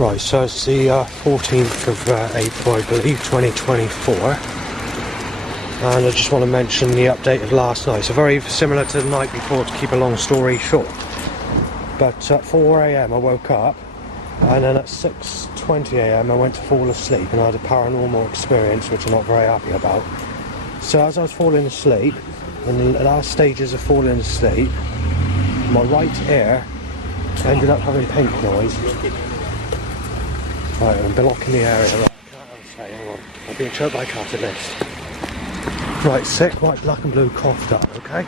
Right, so it's the 14th of April, I believe, 2024. And I just want to mention the update of last night. So very similar to the night before, to keep a long story short. But at 4 AM I woke up, and then at 6:20 AM I went to fall asleep, and I had a paranormal experience which I'm not very happy about. So as I was falling asleep, in the last stages of falling asleep, my right ear ended up having pink noise. Right, I'm blocking the area. Right, hang on. I'm being choked by catalyst. Right, sick, white, black and blue coughed up, okay?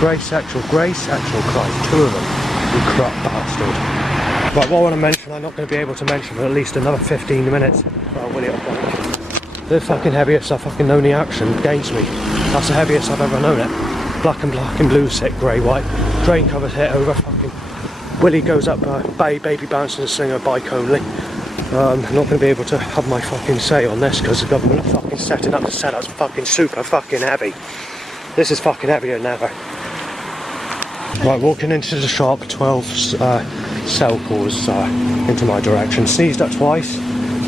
Grey sexual, Christ, 2 of them. You crap bastard. Right, what I want to mention, I'm not going to be able to mention for at least another 15 minutes. Well, will it? The fucking heaviest I've fucking known the action against me. That's the heaviest I've ever known it. Black and blue, sick, grey, white. Drain covers hit over fucking. Willie goes up, baby bouncing a slinger, bike only. I'm not going to be able to have my fucking say on this because the government are fucking setting up the setup's fucking super fucking heavy. This is fucking heavier than ever. Right, walking into the shop, 12 cell calls into my direction. Sneezed up twice.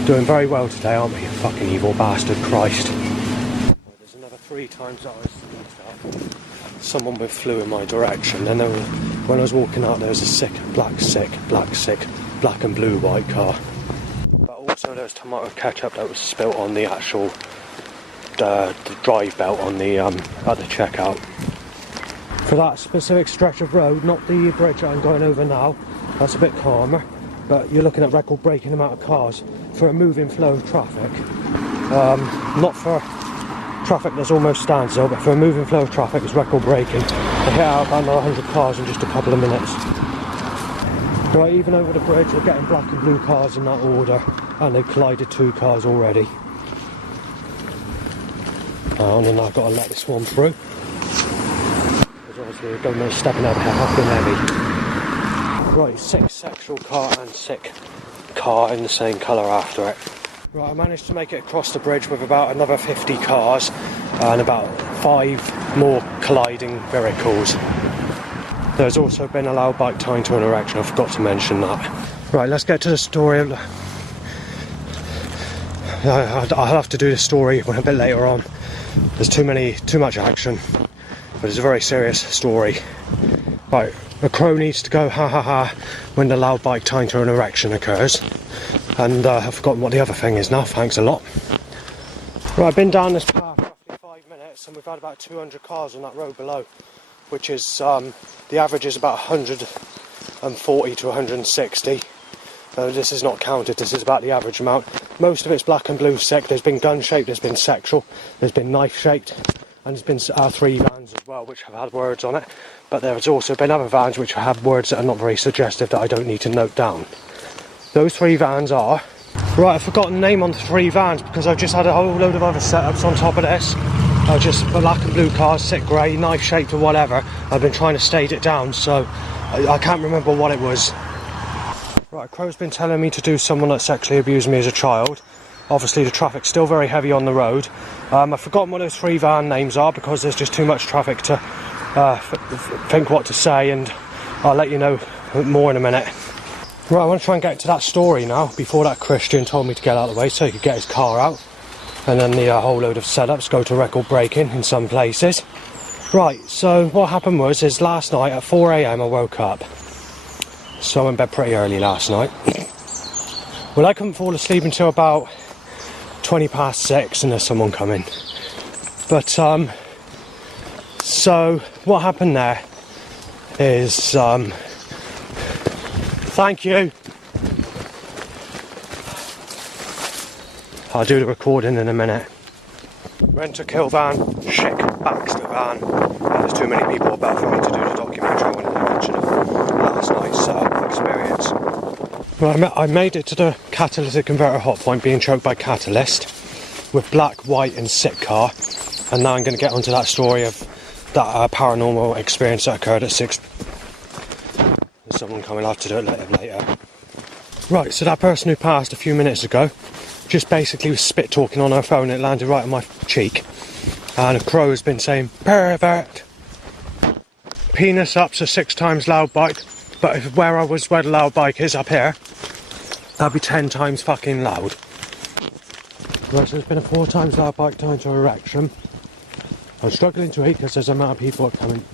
Doing very well today, aren't we, you fucking evil bastard, Christ. Right, there's another 3 times that I was sneezed up. Someone with flu in my direction. Then when I was walking out, there was a black and blue white car. Also there was tomato ketchup that was spilt on the actual the drive belt on the at the checkout. For that specific stretch of road, not the bridge that I'm going over now, that's a bit calmer, but you're looking at record breaking amount of cars for a moving flow of traffic. Not for traffic that's almost standstill, but for a moving flow of traffic it's record breaking. I hit out about another 100 cars in just a couple of minutes. Right, even over the bridge we're getting black and blue cars in that order, and they've collided 2 cars already. And then I've got to let this one through. Because obviously we're going stepping out of here, fucking heavy. Right, sick sexual car and sick car in the same colour after it. Right, I managed to make it across the bridge with about another 50 cars and about 5 more colliding vehicles. There's also been a loud bike tying to an erection, I forgot to mention that. Right, let's get to the story. I'll have to do the story a bit later on. There's too much action, but it's a very serious story. Right, a crow needs to go ha ha ha when the loud bike tying to an erection occurs. And I've forgotten what the other thing is now, thanks a lot. Right, I've been down this path roughly 5 minutes and we've had about 200 cars on that road below, which is, the average is about 140 to 160. This is not counted, this is about the average amount. Most of it's black and blue sick. There's been gun shaped, there's been sexual, there's been knife shaped, and there's been 3 vans as well which have had words on it. But there's also been other vans which have words that are not very suggestive that I don't need to note down. Those 3 vans are... Right, I've forgotten the name on the 3 vans because I've just had a whole load of other setups on top of this. Just black and blue cars, sick grey, knife shaped or whatever. I've been trying to stage it down, so I can't remember what it was. Right, Crow's been telling me to do someone that sexually abused me as a child. Obviously the traffic's still very heavy on the road. I've forgotten what those 3 van names are because there's just too much traffic to think what to say, and I'll let you know more in a minute. Right, I want to try and get to that story now before that Christian told me to get out of the way so he could get his car out. And then the whole load of setups go to record breaking in some places. Right, so what happened was last night at 4 AM I woke up. So I went to bed pretty early last night. Well, I couldn't fall asleep until about 20 past 6 and there's someone coming. But, so what happened there is, thank you. I'll do the recording in a minute. Rent-a-kill van, chic Baxter van. There's too many people about for me to do the documentary. I wanted to mention it last night's experience. Well, I made it to the catalytic converter hotpoint being choked by catalyst with black, white and sick car. And now I'm going to get onto that story of that paranormal experience that occurred at 6. There's someone coming, I'll have to do it later. Right, so that person who passed a few minutes ago just basically was spit talking on her phone and it landed right on my cheek. And a crow has been saying, pervert. Penis up, so 6 times loud bike. But where the loud bike is up here, that'd be 10 times fucking loud. Right, so it's been a 4 times loud bike time to erection. I'm struggling to eat because there's a amount of people coming.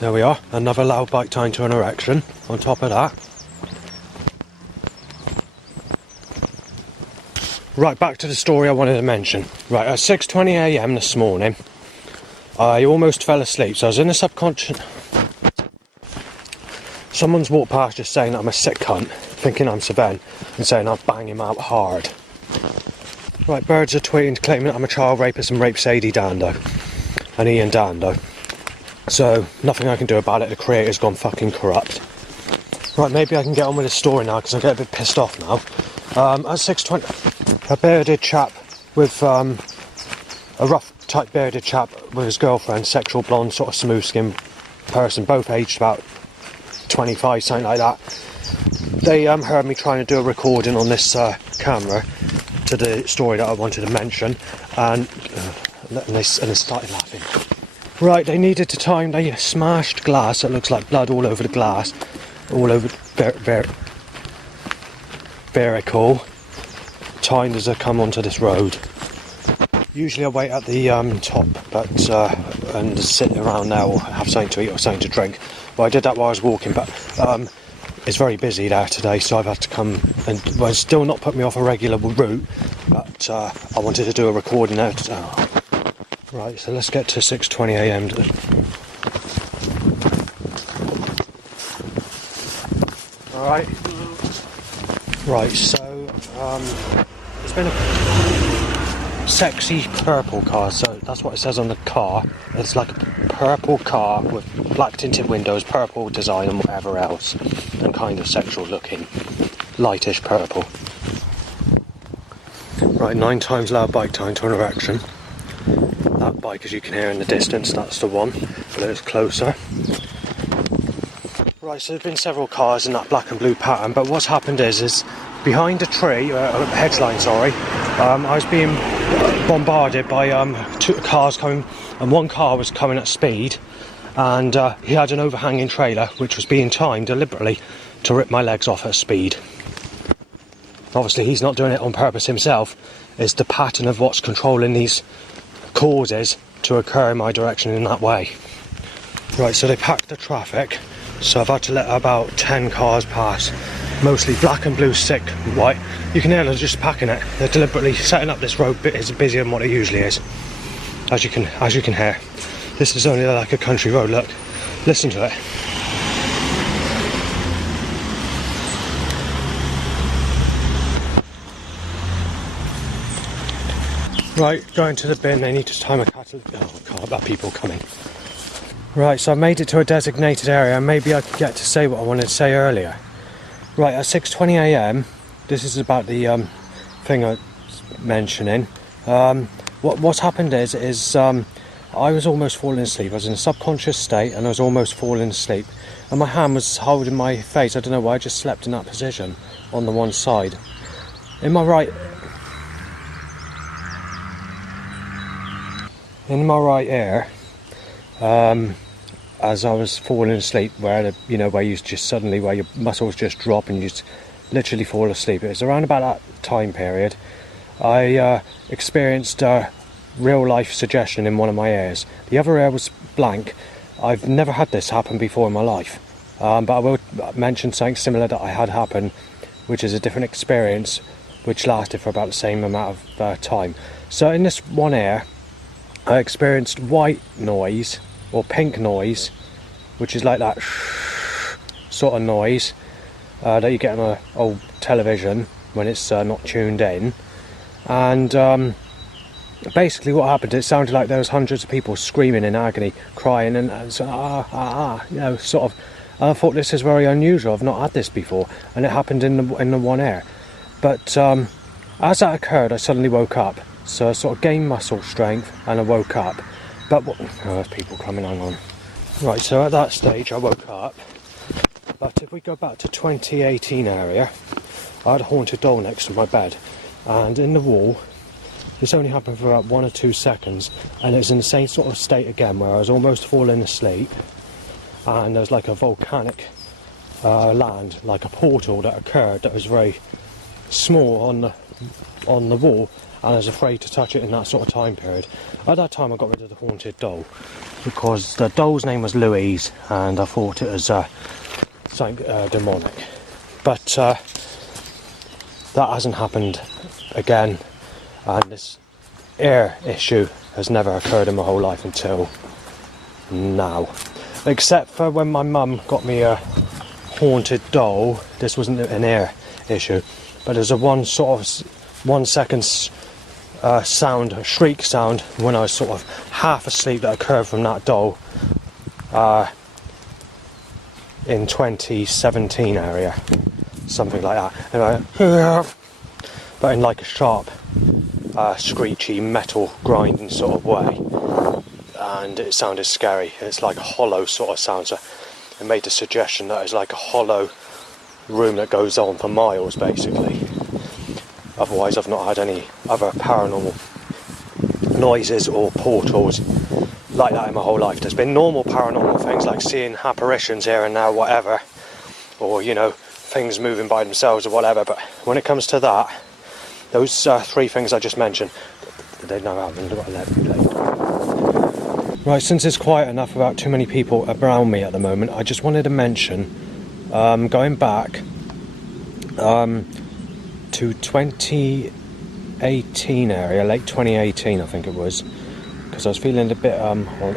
There we are, another loud bike time to an erection on top of that. Right, back to the story I wanted to mention. Right, at 6:20 AM this morning, I almost fell asleep, so I was in the subconscious. Someone's walked past just saying that I'm a sick cunt, thinking I'm Sven, and saying I'll bang him out hard. Right, birds are tweeting claiming that I'm a child rapist and rape Sadie Dando and Ian Dando. So, nothing I can do about it, the creator's gone fucking corrupt. Right, maybe I can get on with the story now, because I get a bit pissed off now. At 6:20, a bearded chap with, a rough type bearded chap with his girlfriend, sexual blonde, sort of smooth skinned person, both aged about 25, something like that. They heard me trying to do a recording on this camera to the story that I wanted to mention, and they started laughing. Right, they needed to time, they smashed glass, it looks like blood all over the glass, all over vehicle, timed as I come onto this road. Usually I wait at the top, but and sit around now or have something to eat or something to drink. Well, I did that while I was walking, but it's very busy there today, so I've had to come and, well, still not put me off a regular route, but I wanted to do a recording now. Right, so let's get to 6:20 AM. Alright. Right, so it's been a sexy purple car, so that's what it says on the car. It's like a purple car with black tinted windows, purple design and whatever else, and kind of sexual looking, lightish purple. Right, 9 times loud bike time to an erection. That bike, as you can hear in the distance, that's the one, but it's closer. Right, so there's been several cars in that black and blue pattern, but what's happened is behind a tree, hedge line, sorry, I was being bombarded by 2 cars coming, and one car was coming at speed, and he had an overhanging trailer which was being timed deliberately to rip my legs off at speed. Obviously he's not doing it on purpose himself, it's the pattern of what's controlling these causes to occur in my direction in that way. Right, so they packed the traffic, so I've had to let about 10 cars pass, mostly black and blue, sick white. You can hear they're just packing it. They're deliberately setting up this road bit is busier than what it usually is. As you can hear. This is only like a country road, look. Listen to it. Right, going to the bin, they need to time a cattle. Oh god, that people coming. Right, so I made it to a designated area, and maybe I could get to say what I wanted to say earlier. Right, at 6:20 AM, this is about the thing I was mentioning. What's happened is I was almost falling asleep. I was in a subconscious state, and I was almost falling asleep. And my hand was holding my face. I don't know why, I just slept in that position on the one side. In my right ear, as I was falling asleep, where you just suddenly, where your muscles just drop and you just literally fall asleep. It was around about that time period. I experienced real life suggestion in one of my ears. The other ear was blank. I've never had this happen before in my life, but I will mention something similar that I had happen, which is a different experience, which lasted for about the same amount of time. So in this one ear, I experienced white noise, or pink noise, which is like that sort of noise that you get on an old television when it's not tuned in. And basically what happened, it sounded like there was hundreds of people screaming in agony, crying, and sort of. And I thought, this is very unusual, I've not had this before, and it happened in the one ear. But as that occurred, I suddenly woke up. So I sort of gained muscle strength and I woke up. But there's people coming, hang on. Right, so at that stage I woke up. But if we go back to 2018 area, I had a haunted doll next to my bed. And in the wall, this only happened for about 1 or 2 seconds. And it was in the same sort of state again, where I was almost falling asleep. And there was like a volcanic land, like a portal that occurred that was very small on the wall, and I was afraid to touch it in that sort of time period. At that time I got rid of the haunted doll because the doll's name was Louise and I thought it was something demonic. But that hasn't happened again, and this air issue has never occurred in my whole life until now. Except for when my mum got me a haunted doll. This wasn't an air issue, but there's a 1 second sound, a shriek sound when I was sort of half asleep that occurred from that doll in 2017 area, something like that. And but in like a sharp, screechy, metal grinding sort of way, and it sounded scary. It's like a hollow sort of sound, so it made the suggestion that it's like a hollow room that goes on for miles, basically. Otherwise, I've not had any other paranormal noises or portals like that in my whole life. There's been normal paranormal things like seeing apparitions here and there, whatever, or things moving by themselves or whatever. But when it comes to that, those 3 things I just mentioned, they never happened. Right, since it's quiet enough without too many people around me at the moment, I just wanted to mention going back to 2018 area, late 2018 I think it was, because I was feeling a bit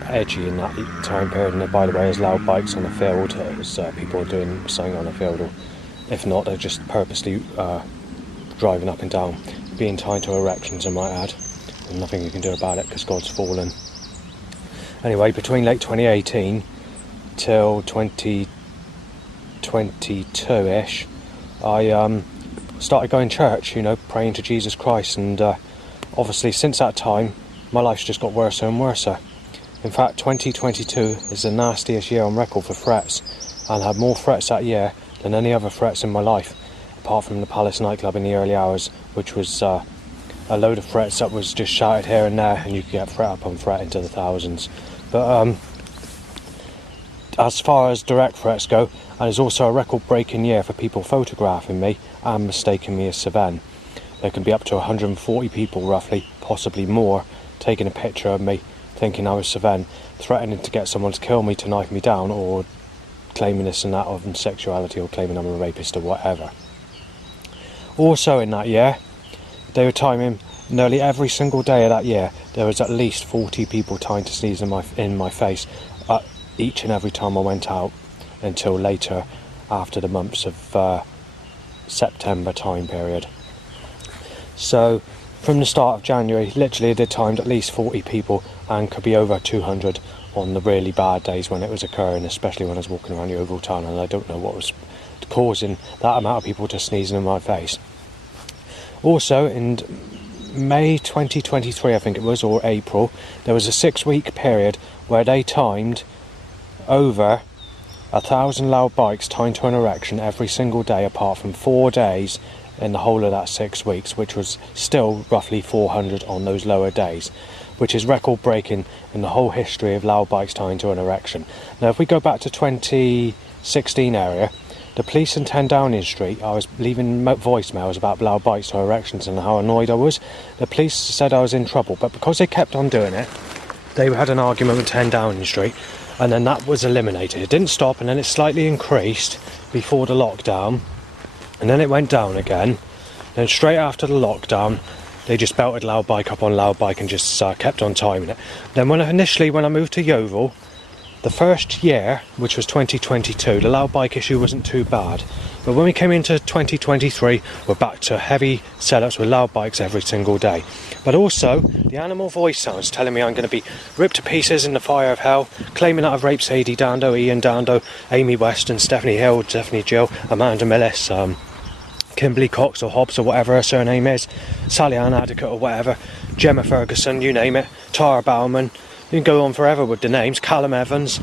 edgy in that time period. And by the way, there's loud bikes on the field, there's people doing something on the field, or if not, they're just purposely driving up and down, being tied to erections, I might add, and nothing you can do about it because God's fallen. Anyway, between late 2018 till 2022-ish, I started going to church, praying to Jesus Christ, and obviously since that time my life's just got worse and worse. In fact, 2022 is the nastiest year on record for threats, and I had more threats that year than any other threats in my life, apart from the Palace nightclub in the early hours, which was a load of threats that was just shouted here and there, and you could get threat upon threat into the thousands. But as far as direct threats go, and it's also a record-breaking year for people photographing me and mistaking me as Sven. There can be up to 140 people, roughly, possibly more, taking a picture of me, thinking I was Sven, threatening to get someone to kill me, to knife me down, or claiming this and that of sexuality, or claiming I'm a rapist or whatever. Also in that year, they were timing nearly every single day of that year. There was at least 40 people trying to sneeze in my face each and every time I went out, until later, after the months of September time period. So from the start of January, literally they timed at least 40 people, and could be over 200 on the really bad days when it was occurring, especially when I was walking around the Oval Town, and I don't know what was causing that amount of people to sneeze in my face. Also in May 2023, I think it was, or April, there was a 6-week period where they timed over 1,000 loud bikes tied to an erection every single day, apart from 4 days in the whole of that 6 weeks, which was still roughly 400 on those lower days, which is record breaking in the whole history of loud bikes tied to an erection. Now if we go back to 2016 area, the police in 10 Downing Street, I was leaving voicemails about loud bikes to erections and how annoyed I was. The police said I was in trouble, but because they kept on doing it, they had an argument with 10 Downing Street, and then that was eliminated. It didn't stop, and then it slightly increased before the lockdown, and then it went down again. Then straight after the lockdown, they just belted loud bike up on loud bike and just kept on timing it. Then when I moved to Yeovil, the first year, which was 2022, the loud bike issue wasn't too bad. But when we came into 2023, we're back to heavy setups with loud bikes every single day. But also, the animal voice sounds telling me I'm going to be ripped to pieces in the fire of hell, claiming that I've raped Sadie Dando, Ian Dando, Amy Weston, Stephanie Hill, Stephanie Jill, Amanda Millis, Kimberly Cox or Hobbs or whatever her surname is, Sally Ann Adicott or whatever, Gemma Ferguson, you name it, Tara Bowman. You can go on forever with the names, Callum Evans,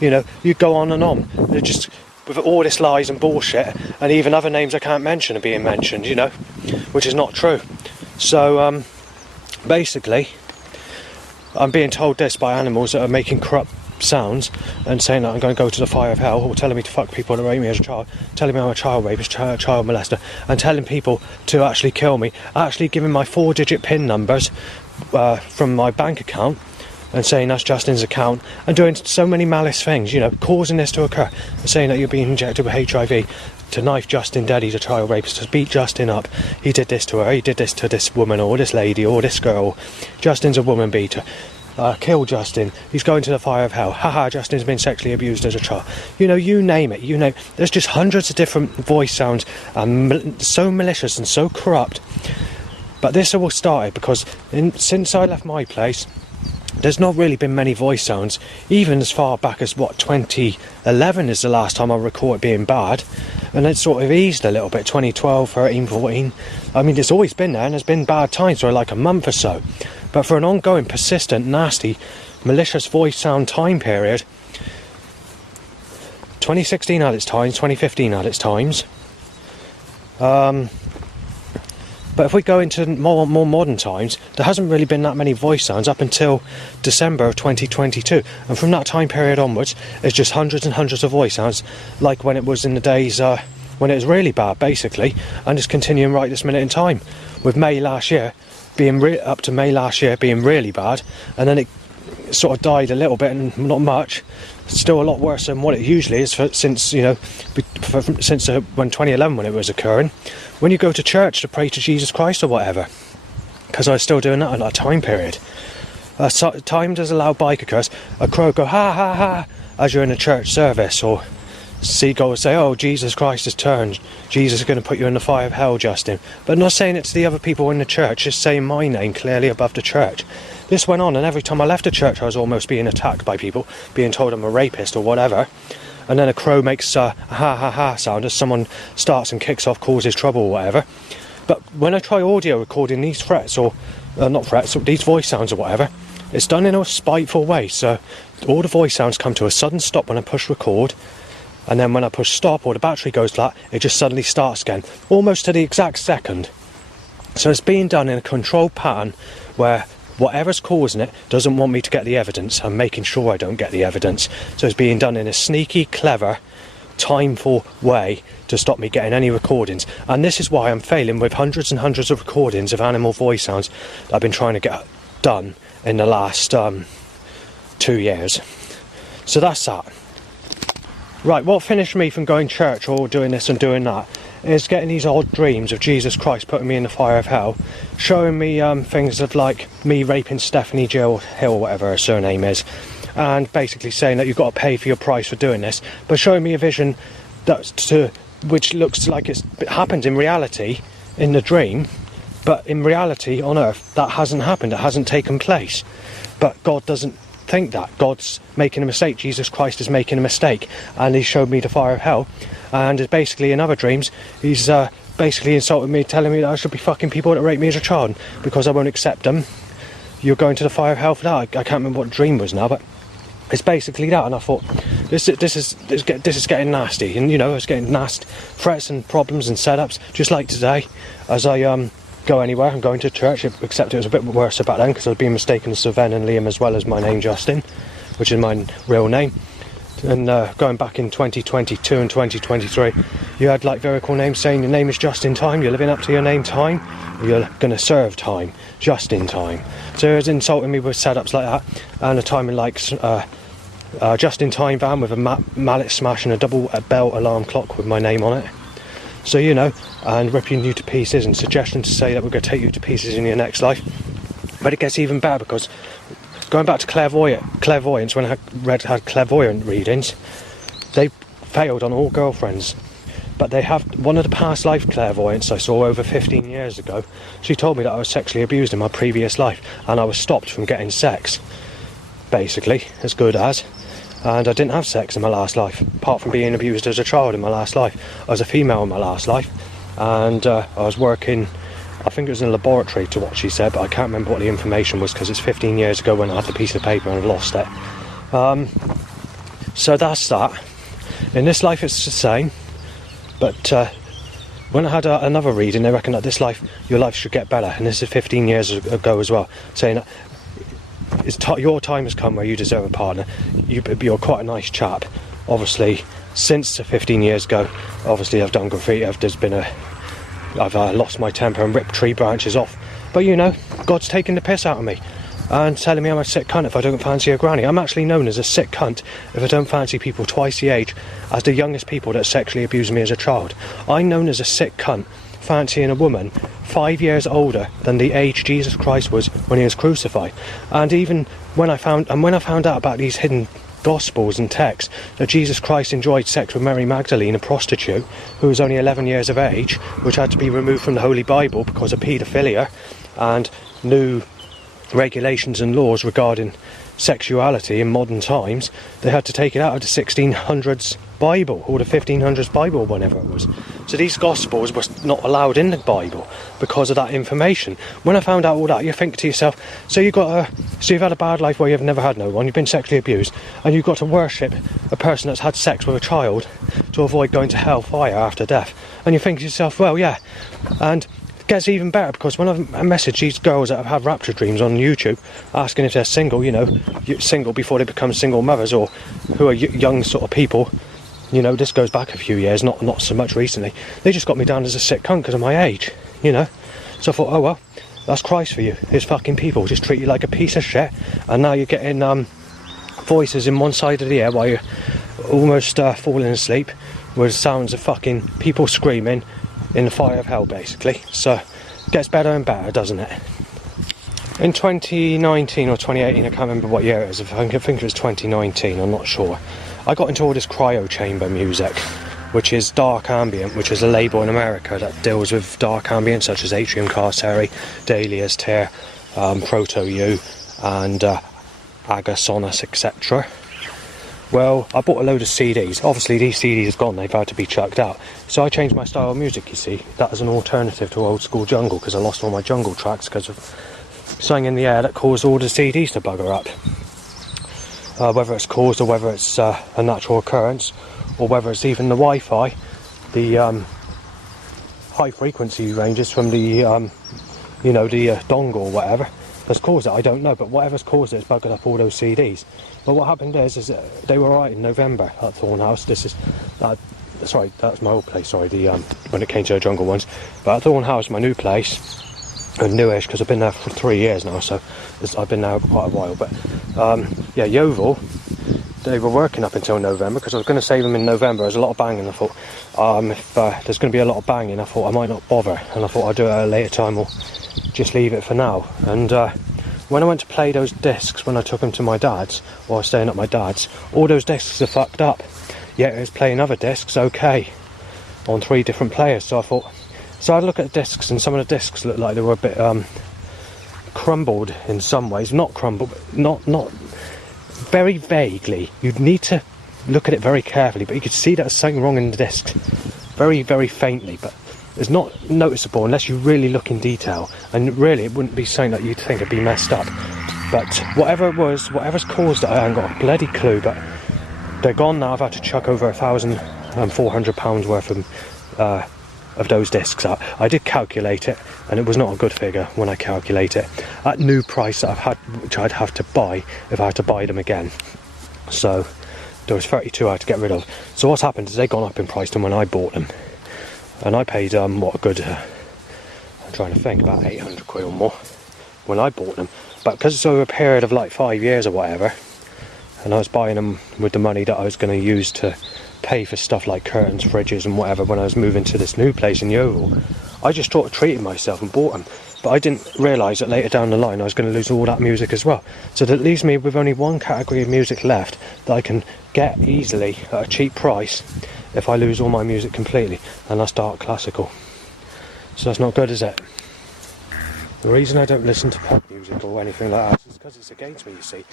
you go on and on. They're just, with all this lies and bullshit, and even other names I can't mention are being mentioned, which is not true. So, basically, I'm being told this by animals that are making corrupt sounds and saying that I'm going to go to the fire of hell, or telling me to fuck people that rape me as a child, telling me I'm a child rapist, child molester, and telling people to actually kill me, actually giving my 4-digit PIN numbers from my bank account and saying that's Justin's account, and doing so many malice things, you know, causing this to occur, saying that you're being injected with HIV, to knife Justin dead, he's a child rapist, to beat Justin up, he did this to her, he did this to this woman or this lady or this girl, Justin's a woman beater, kill Justin, he's going to the fire of hell, haha, Justin's been sexually abused as a child, you know, you name it, you know, there's just hundreds of different voice sounds, so malicious and so corrupt. But this all started because since I left my place, there's not really been many voice sounds, even as far back as 2011 is the last time I recorded being bad, and it sort of eased a little bit, 2012, 13, 14, I mean it's always been there, and there's been bad times for like a month or so, but for an ongoing, persistent, nasty, malicious voice sound time period, 2016 had its times, 2015 had its times, but if we go into more modern times, there hasn't really been that many voice sounds up until December of 2022. And from that time period onwards, it's just hundreds and hundreds of voice sounds, like when it was in the days when it was really bad, basically. And it's continuing right this minute in time, with May last year being up to May last year being really bad, and then it sort of died a little bit, and not much. Still a lot worse than what it usually is since when 2011, when it was occurring. When you go to church to pray to Jesus Christ or whatever, because I was still doing that at that time period. Time does allow bikers, a crow go ha ha ha as you're in a church service, or seagulls say, oh, Jesus Christ has turned, Jesus is going to put you in the fire of hell, Justin. But not saying it to the other people in the church, just saying my name clearly above the church. This went on, and every time I left the church I was almost being attacked by people, being told I'm a rapist or whatever. And then a crow makes a ha ha ha sound as someone starts and kicks off, causes trouble or whatever. But when I try audio recording these threats, or not threats, these voice sounds or whatever, it's done in a spiteful way, so all the voice sounds come to a sudden stop when I push record, and then when I push stop or the battery goes flat, it just suddenly starts again, almost to the exact second. So it's being done in a controlled pattern where whatever's causing it doesn't want me to get the evidence. I'm making sure I don't get the evidence. So it's being done in a sneaky, clever, timeful way to stop me getting any recordings. And this is why I'm failing with hundreds and hundreds of recordings of animal voice sounds that I've been trying to get done in the last 2 years. So that's that. Right, what finished me from going to church or doing this and doing that is getting these odd dreams of Jesus Christ putting me in the fire of hell, showing me things of like me raping Stephanie Jill Hill, whatever her surname is, and basically saying that you've got to pay for your price for doing this, but showing me a vision which looks like it happened in reality in the dream, but in reality on earth that hasn't happened, it hasn't taken place. But God doesn't think that. God's making a mistake, Jesus Christ is making a mistake, and he showed me the fire of hell. And basically in other dreams he's basically insulted me, telling me that I should be fucking people that rape me as a child because I won't accept them. You're going to the fire of hell for that. I can't remember what the dream was now, but it's basically that. And I thought this is getting nasty, and you know, it's getting nasty, threats and problems and setups, just like today as I go anywhere. I'm going to church, except it was a bit worse back then because I'd been mistaken as Sir Ven and Liam as well as my name Justin, which is my real name. And going back in 2022 and 2023, you had like very cool names saying your name is Justin Time, you're living up to your name Time, you're going to serve time, Justin Time. So it was insulting me with setups like that, and a timing like Justin Time van with a mallet smash and a double bell alarm clock with my name on it. So you know, and ripping you to pieces, and suggestions to say that we're going to take you to pieces in your next life. But it gets even better because going back to clairvoyance, when I had clairvoyant readings, they failed on all girlfriends. But they have one of the past life clairvoyants I saw over 15 years ago. She told me that I was sexually abused in my previous life, and I was stopped from getting sex, basically, as good as. And I didn't have sex in my last life, apart from being abused as a child in my last life. I was a female in my last life, and I was working, I think it was in a laboratory to what she said, but I can't remember what the information was because it's 15 years ago when I had the piece of paper and I lost it. So that's that. In this life it's the same, but when I had another reading, they reckon that this life, your life should get better, and this is 15 years ago as well, saying that your time has come where you deserve a partner. You're quite a nice chap. Obviously, since 15 years ago, obviously I've done graffiti. I've lost my temper and ripped tree branches off. But you know, God's taking the piss out of me and telling me I'm a sick cunt if I don't fancy a granny. I'm actually known as a sick cunt if I don't fancy people twice the age as the youngest people that sexually abused me as a child. I'm known as a sick cunt fancying a woman 5 years older than the age Jesus Christ was when he was crucified. And even when I found out about these hidden Gospels and texts that Jesus Christ enjoyed sex with Mary Magdalene, a prostitute who was only 11 years of age, which had to be removed from the Holy Bible because of paedophilia and new regulations and laws regarding sexuality in modern times, they had to take it out of the 1600s Bible or the 1500s Bible, whenever it was. So these Gospels were not allowed in the Bible because of that information. When I found out all that, you think to yourself, so you've had a bad life where you've never had no one, you've been sexually abused, and you've got to worship a person that's had sex with a child to avoid going to hellfire after death. And you think to yourself, well, yeah. And it gets even better because when I message these girls that have had rapture dreams on YouTube asking if they're single, single before they become single mothers, or who are young sort of people, this goes back a few years, not so much recently, they just got me down as a sick cunt because of my age, So I thought, oh well, that's Christ for you. His fucking people just treat you like a piece of shit, and now you're getting voices in one side of the ear while you're almost falling asleep with sounds of fucking people screaming in the fire of hell, basically. So it gets better and better, doesn't it? In 2019 or 2018, I can't remember what year it was, I think it was 2019, I'm not sure, I got into all this cryo chamber music, which is dark ambient, which is a label in America that deals with dark ambient such as Atrium Carceri, Dahlia's Tear, Proto U and Agasonus, etc. Well, I bought a load of CDs. Obviously these CDs are gone, they've had to be chucked out. So I changed my style of music, you see. That as an alternative to old school jungle, because I lost all my jungle tracks because of something in the air that caused all the CDs to bugger up. Whether it's caused or whether it's a natural occurrence, or whether it's even the Wi-Fi, the high frequency ranges from the, the dongle or whatever that's caused it, I don't know, but whatever's caused it has buggered up all those CDs. But what happened is they were right in November at Thorn House. This is, sorry, that's my old place, sorry, when it came to the jungle ones. But at Thorn House, my new place, and newish, because I've been there for 3 years now, so I've been there quite a while. But Yeovil, they were working up until November, because I was going to save them in November. There's a lot of banging. I thought, if there's going to be a lot of banging, I thought I might not bother, and I thought I'd do it at a later time or just leave it for now. And when I went to play those discs, when I took them to my dad's, or I was staying at my dad's, all those discs are fucked up. Yet it was playing other discs okay on 3 different players. So I thought, so I look at the discs, and some of the discs looked like they were a bit crumbled in some ways. Not crumbled, but not very vaguely. You'd need to look at it very carefully, but you could see that there's something wrong in the discs, very, very faintly. But it's not noticeable unless you really look in detail, and really it wouldn't be something that you'd think would be messed up. But whatever it was, whatever's caused it, I haven't got a bloody clue. But they're gone now. I've had to chuck over £1,400 worth of those discs out. I did calculate it, and it was not a good figure when I calculate it at new price that which I'd have to buy if I had to buy them again. So there was 32 I had to get rid of. So what's happened is they've gone up in price than when I bought them, and I paid I'm trying to think, about 800 quid or more when I bought them. But because it's over a period of like 5 years or whatever, and I was buying them with the money that I was going to use to pay for stuff like curtains, fridges and whatever when I was moving to this new place in Yeovil, I just sort of treated myself and bought them. But I didn't realise that later down the line I was going to lose all that music as well. So that leaves me with only one category of music left that I can get easily at a cheap price if I lose all my music completely, and that's dark classical. So that's not good, is it? The reason I don't listen to pop music or anything like that is because it's against me, you see.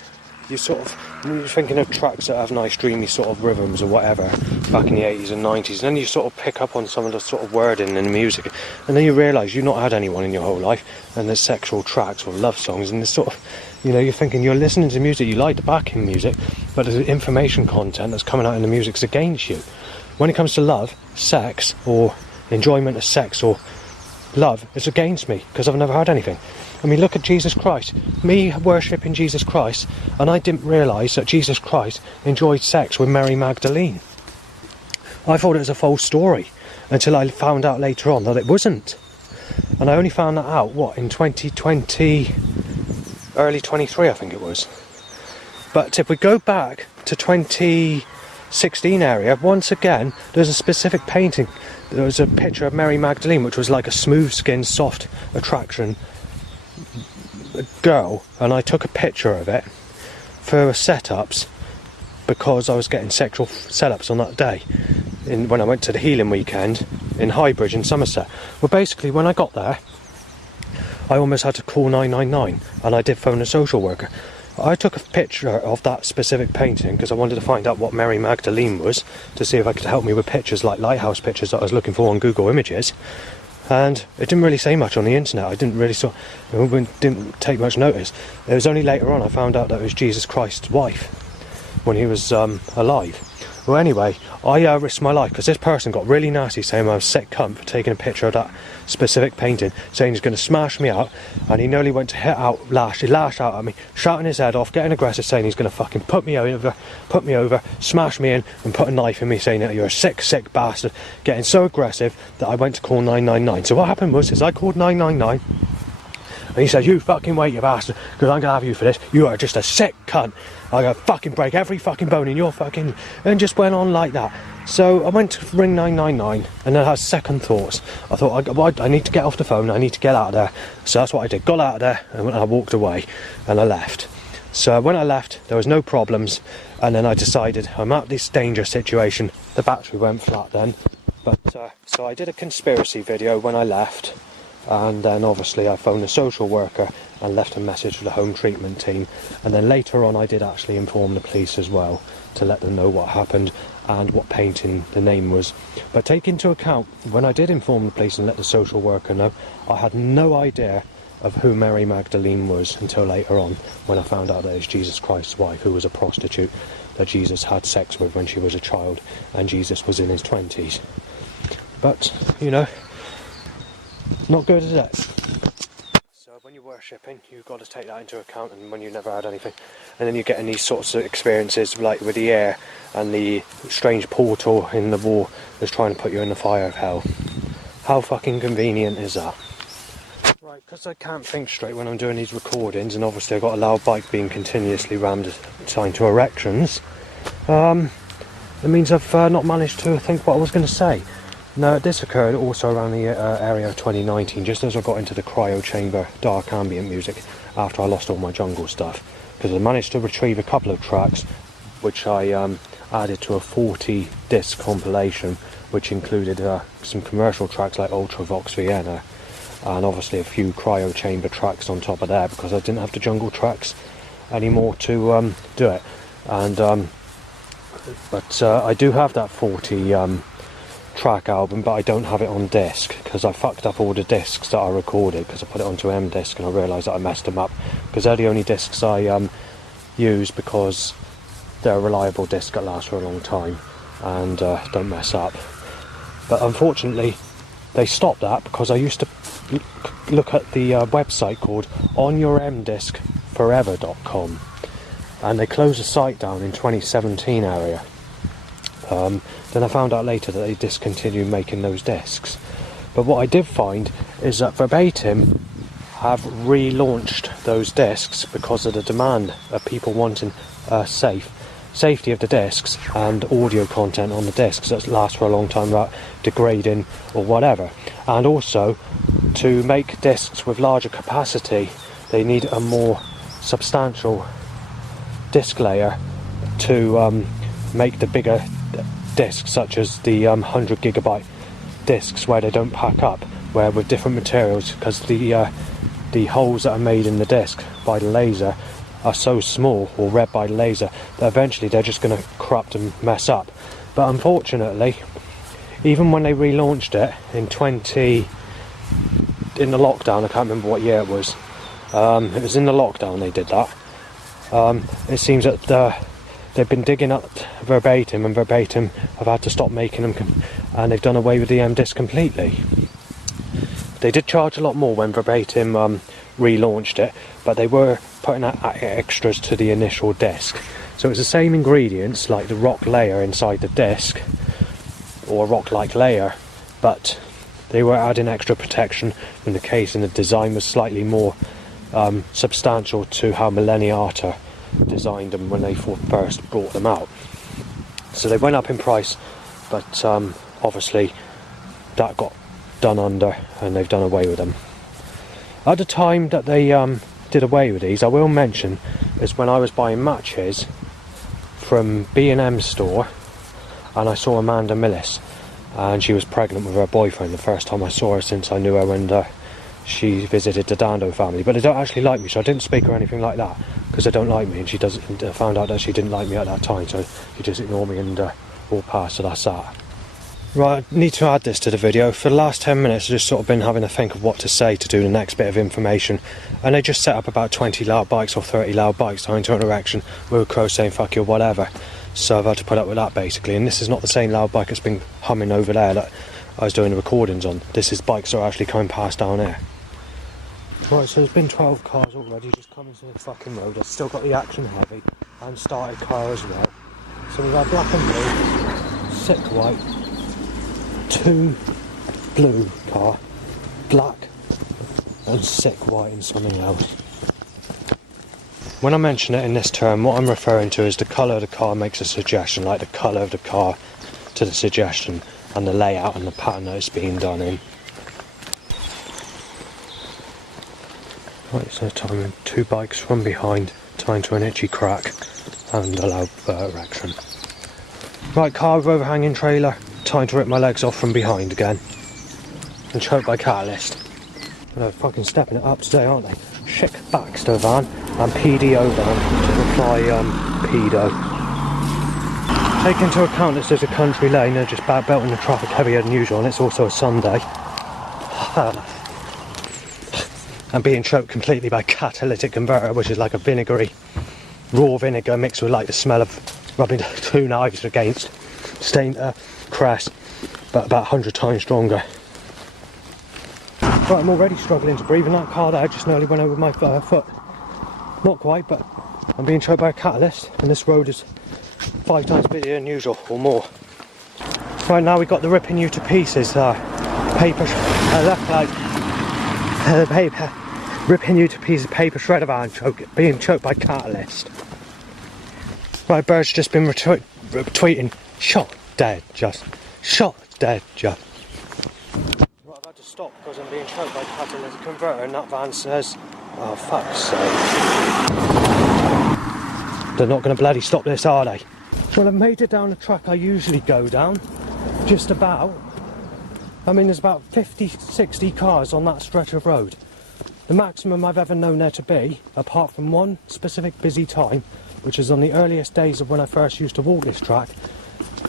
When you're thinking of tracks that have nice dreamy sort of rhythms or whatever back in the 80s and 90s, and then you sort of pick up on some of the sort of wording in the music, and then you realise you've not had anyone in your whole life, and there's sexual tracks or love songs, and there's sort of, you're thinking you're listening to music, you like the backing music, but the information content that's coming out in the music's against you. When it comes to love, sex, or enjoyment of sex, or love is against me because I've never had anything. I mean, look at Jesus Christ. Me worshipping Jesus Christ, and I didn't realise that Jesus Christ enjoyed sex with Mary Magdalene. I thought it was a false story until I found out later on that it wasn't. And I only found that out, in 2020, early 23 I think it was. But if we go back to 2016 area, once again, there's a specific painting. There was a picture of Mary Magdalene, which was like a smooth-skinned, soft attraction girl, and I took a picture of it for setups because I was getting sexual setups on that day when I went to the healing weekend in Highbridge in Somerset. Well, basically, when I got there, I almost had to call 999, and I did phone a social worker. I took a picture of that specific painting because I wanted to find out what Mary Magdalene was, to see if I could help me with pictures like lighthouse pictures that I was looking for on Google Images. And it didn't really say much on the internet. I didn't didn't take much notice. It was only later on I found out that it was Jesus Christ's wife when he was alive. Well, anyway, I risked my life because this person got really nasty, saying I was a sick cunt for taking a picture of that specific painting, saying he's going to smash me out, and he nearly went to he lashed out at me, shouting his head off, getting aggressive, saying he's going to fucking put me over, smash me in, and put a knife in me, saying that you're a sick bastard, getting so aggressive that I went to call 999. So what happened was, I called 999, and he said, "You fucking wait, you bastard, because I'm going to have you for this. You are just a sick cunt. I'm going to fucking break every fucking bone in your fucking..." And just went on like that. So I went to ring 999, and then I had second thoughts. I thought, I need to get off the phone, I need to get out of there. So that's what I did. Got out of there, and I walked away, and I left. So when I left, there was no problems, and then I decided, I'm at this dangerous situation. The battery went flat then. But so I did a conspiracy video when I left. And then obviously I phoned a social worker and left a message for the home treatment team, and then later on I did actually inform the police as well to let them know what happened and what painting the name was. But take into account, when I did inform the police and let the social worker know, I had no idea of who Mary Magdalene was until later on, when I found out that it's Jesus Christ's wife, who was a prostitute that Jesus had sex with when she was a child, and Jesus was in his 20s. But, you know, not good, is it? So when you're worshipping, you've got to take that into account, and when you never had anything, and then you're getting these sorts of experiences like with the air and the strange portal in the wall that's trying to put you in the fire of hell. How fucking convenient is that? Right, because I can't think straight when I'm doing these recordings, and obviously I've got a loud bike being continuously rammed assigned to erections, it means I've not managed to think what I was going to say. Now, this occurred also around the area of 2019, just as I got into the cryo chamber dark ambient music after I lost all my jungle stuff, because I managed to retrieve a couple of tracks which I added to a 40 disc compilation, which included some commercial tracks like Ultravox Vienna, and obviously a few cryo chamber tracks on top of there, because I didn't have the jungle tracks anymore to do it. And but I do have that 40 track album, but I don't have it on disc because I fucked up all the discs that I recorded, because I put it onto M disc and I realised that I messed them up, because they're the only discs I use, because they're a reliable disc that lasts for a long time and don't mess up. But unfortunately they stopped that, because I used to look at the website called onyourmdiscforever.com, and they closed the site down in 2017 area. Then I found out later that they discontinued making those discs. But what I did find is that Verbatim have relaunched those discs because of the demand of people wanting safety of the discs and audio content on the discs that lasts for a long time without degrading or whatever. And also, to make discs with larger capacity, they need a more substantial disc layer to make the bigger discs, such as the 100 gigabyte discs, where they don't pack up, where with different materials, because the holes that are made in the disc by the laser are so small, or read by the laser, that eventually they're just going to corrupt and mess up. But unfortunately, even when they relaunched it in the lockdown, I can't remember what year it was in the lockdown they did that, it seems that they've been digging up Verbatim, and Verbatim have had to stop making them, and they've done away with the M-Disc completely. They did charge a lot more when Verbatim relaunched it, but they were putting out extras to the initial disc. So it's the same ingredients, like the rock layer inside the disc, or a rock-like layer, but they were adding extra protection in the case, and the design was slightly more substantial to how Millenniata designed them when they first brought them out. So they went up in price, but obviously that got done under, and they've done away with them. At the time that they did away with these, I will mention, is when I was buying matches from B&M store, and I saw Amanda Millis, and she was pregnant with her boyfriend the first time I saw her since I knew her when she visited the Dando family. But they don't actually like me, so I didn't speak or anything like that, because they don't like me, and she found out that she didn't like me at that time, so she just ignored me and walked past, so that's that. Right, I need to add this to the video. For the last 10 minutes I've just sort of been having to think of what to say to do the next bit of information, and they just set up about 20 loud bikes or 30 loud bikes trying to interaction with a crow saying fuck you or whatever. So I've had to put up with that basically, and this is not the same loud bike that's been humming over there that I was doing the recordings on. This is bikes that are actually coming past down there. Right, so there's been 12 cars already just coming to the fucking road. I've still got the Action Heavy and started car as well. So we've had black and blue, sick white, 2 blue car, black and sick white and something else. When I mention it in this term, what I'm referring to is the colour of the car makes a suggestion, like the colour of the car to the suggestion, and the layout and the pattern that it's being done in. Right, so timing 2 bikes from behind, tying to an itchy crack, and a loud erection. Right, car with overhanging trailer, time to rip my legs off from behind again, and choked by catalyst. They're fucking stepping it up today, aren't they? Chic Baxter van and PDO van to reply pedo. Take into account this is a country lane, they're just about belting the traffic heavier than usual, and it's also a Sunday. And being choked completely by catalytic converter, which is like a vinegary, raw vinegar mixed with like the smell of rubbing 2 knives against stained cress, but about 100 times stronger. Right, I'm already struggling to breathe in that car there, just nearly went over my foot. Not quite, but I'm being choked by a catalyst, and this road is 5 times busier than usual, or more. Right, now we've got the ripping you to pieces paper, paper, ripping you to pieces paper shredder van being choked by catalyst. Right, Bird's just been tweeting, shot dead just, shot dead just. Right, I've had to stop because I'm being choked by catalytic converter, and that van says, oh fuck's sake. They're not going to bloody stop this, are they? Well, I've made it down the track I usually go down, just about. I mean, there's about 50, 60 cars on that stretch of road. The maximum I've ever known there to be, apart from one specific busy time, which is on the earliest days of when I first used to walk this track,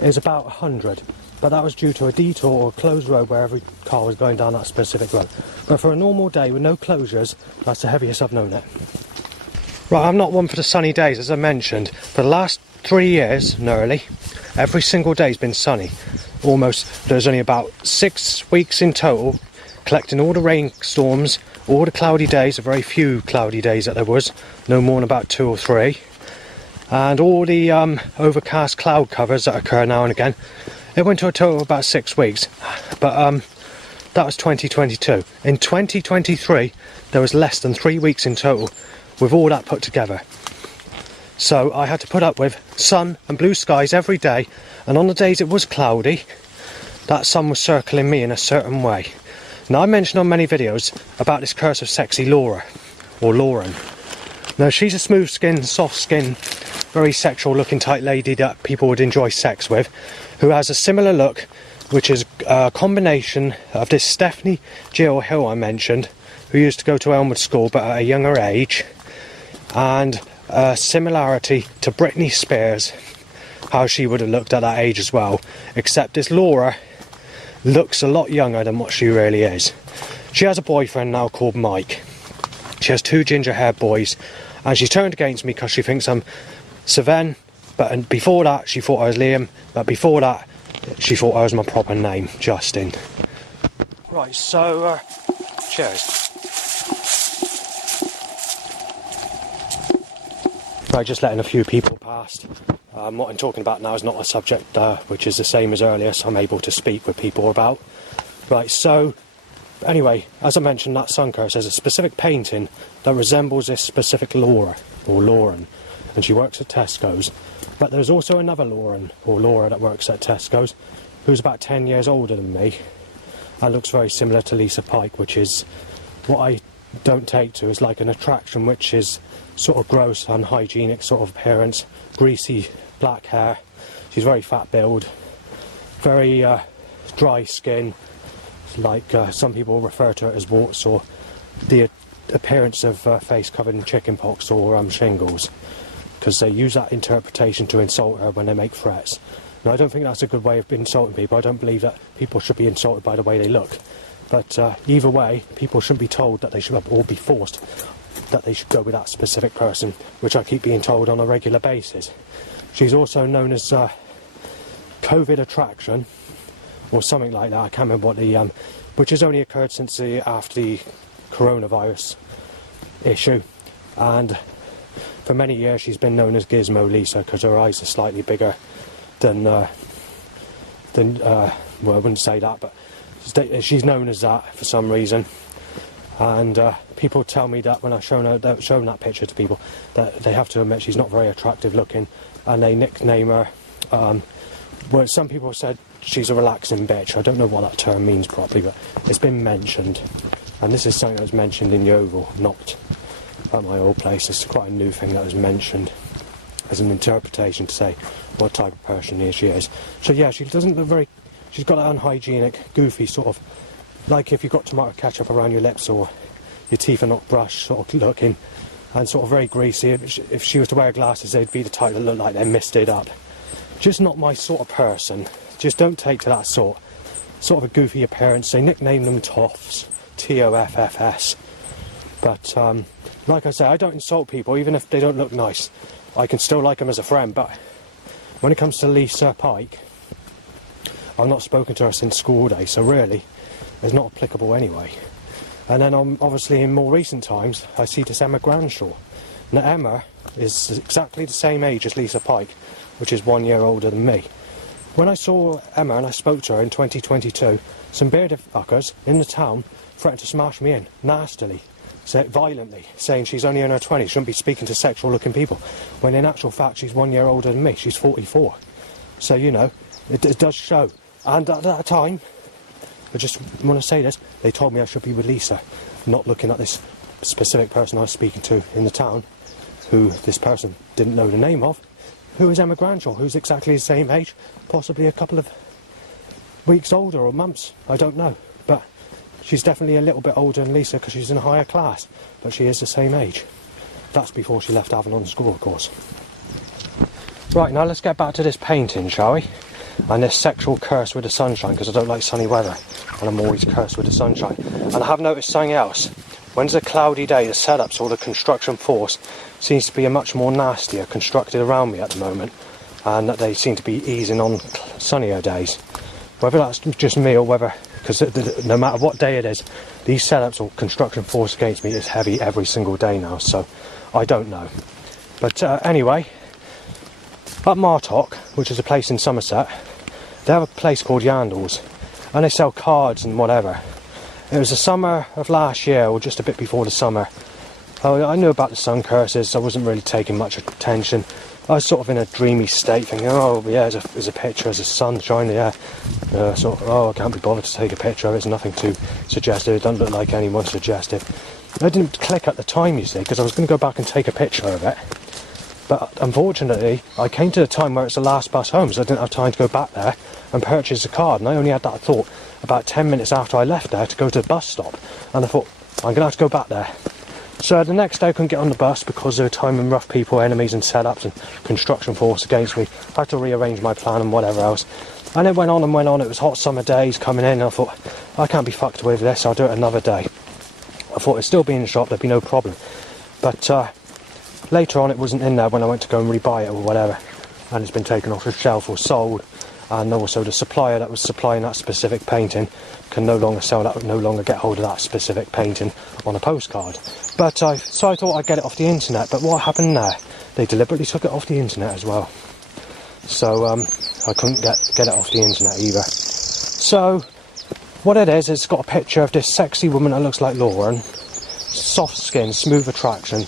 is about 100. But that was due to a detour or a closed road where every car was going down that specific road. But for a normal day with no closures, that's the heaviest I've known it. Right, I'm not one for the sunny days, as I mentioned. For the last 3 years, nearly, every single day's been sunny. Almost, there's only about 6 weeks in total, collecting all the rainstorms, all the cloudy days, a very few cloudy days that there was, no more than about 2 or 3, and all the overcast cloud covers that occur now and again. It went to a total of about 6 weeks, but that was 2022. In 2023, there was less than 3 weeks in total, with all that put together. So I had to put up with sun and blue skies every day, and on the days it was cloudy, that sun was circling me in a certain way. Now, I mentioned on many videos about this curse of sexy Laura, or Lauren. Now, she's a smooth skinned, soft skinned, very sexual looking type lady that people would enjoy sex with, who has a similar look, which is a combination of this Stephanie Jill Hill I mentioned, who used to go to Elmwood School but at a younger age, and a similarity to Britney Spears, how she would have looked at that age as well, except this Laura looks a lot younger than what she really is. She has a boyfriend now called Mike. She has 2 ginger haired boys, and she's turned against me because she thinks I'm Sven, but before that she thought I was Liam, but before that she thought I was my proper name, Justin. Right, so Cheers. Right, just letting a few people past. What I'm talking about now is not a subject which is the same as earlier, so I'm able to speak with people about. Right, so anyway, as I mentioned, that sun curse, there's a specific painting that resembles this specific Laura, or Lauren, and she works at Tesco's. But there's also another Lauren, or Laura, that works at Tesco's, who's about 10 years older than me, and looks very similar to Lisa Pike, which is what I don't take to, is like an attraction which is sort of gross, unhygienic sort of appearance, greasy black hair. She's very fat build, very dry skin, like some people refer to it as warts, or the appearance of face covered in chicken pox or shingles, because they use that interpretation to insult her when they make threats. Now, I don't think that's a good way of insulting people. I don't believe that people should be insulted by the way they look. But either way, people shouldn't be told that they should, or be forced that they should go with that specific person, which I keep being told on a regular basis. She's also known as COVID attraction, or something like that. I can't remember what the, which has only occurred since after the coronavirus issue. And for many years she's been known as Gizmo Lisa, because her eyes are slightly bigger than well, I wouldn't say that, but she's known as that for some reason. And people tell me that when I've shown that picture to people, that they have to admit she's not very attractive looking, and they nickname her, well, some people said she's a relaxing bitch. I don't know what that term means properly, but it's been mentioned, and this is something that was mentioned in Yeovil, not at my old place. It's quite a new thing that was mentioned as an interpretation to say what type of person she is. So yeah, she doesn't look very, she's got that unhygienic, goofy sort of, like if you've got tomato ketchup around your lips, or your teeth are not brushed sort of looking, and sort of very greasy. If she was to wear glasses, they'd be the type that look like they're misted up. Just not my sort of person. Just don't take to that sort of a goofy appearance. They nickname them Toffs, Toffs. But like I say, I don't insult people, even if they don't look nice. I can still like them as a friend, but when it comes to Lisa Pike, I've not spoken to her since school day, so really, it's not applicable anyway. And then obviously in more recent times, I see this Emma Granshaw. Now Emma is exactly the same age as Lisa Pike, which is 1 year older than me. When I saw Emma and I spoke to her in 2022, some bearded fuckers in the town threatened to smash me in, nastily, violently, saying she's only in her 20s, shouldn't be speaking to sexual looking people, when in actual fact she's 1 year older than me, she's 44. So, you know, it does show. And at that time, I just want to say this, they told me I should be with Lisa, not looking at this specific person I was speaking to in the town, who this person didn't know the name of, who is Emma Granshaw, who's exactly the same age, possibly a couple of weeks older or months, I don't know. But she's definitely a little bit older than Lisa because she's in a higher class, but she is the same age. That's before she left Avalon School, of course. Right, now let's get back to this painting, shall we? And this sexual curse with the sunshine, because I don't like sunny weather, and I'm always cursed with the sunshine. And I have noticed something else. When it's a cloudy day, the setups or the construction force seems to be a much more nastier constructed around me at the moment, and that they seem to be easing on sunnier days. Whether that's just me or whether, because no matter what day it is, these setups or construction force against me is heavy every single day now, so I don't know. But anyway, at Martock, which is a place in Somerset, they have a place called Yandles, and they sell cards and whatever. It was the summer of last year, or just a bit before the summer. I knew about the sun curses, I wasn't really taking much attention. I was sort of in a dreamy state, thinking, oh yeah, there's a picture, there's a sunshine there. Sort of, oh, I can't be bothered to take a picture of it, it's nothing too suggestive, it doesn't look like anyone suggestive. I didn't click at the time, you see, because I was going to go back and take a picture of it. But unfortunately, I came to the time where it's the last bus home, so I didn't have time to go back there and purchase a card. And I only had that thought about 10 minutes after I left there to go to the bus stop. And I thought, I'm going to have to go back there. So the next day I couldn't get on the bus because there were time and rough people, enemies and setups and construction force against me. I had to rearrange my plan and whatever else. And it went on and went on. It was hot summer days coming in, and I thought, I can't be fucked with this, I'll do it another day. I thought it'd still be in the shop, there'd be no problem. But later on it wasn't in there when I went to go and rebuy it or whatever, and it's been taken off the shelf or sold. and also the supplier that was supplying that specific painting can no longer sell that, no longer get hold of that specific painting on a postcard. But so I thought I'd get it off the internet, but what happened there? They deliberately took it off the internet as well. So I couldn't get it off the internet either. So what it is, it's got a picture of this sexy woman that looks like Lauren, soft skin, smooth attraction,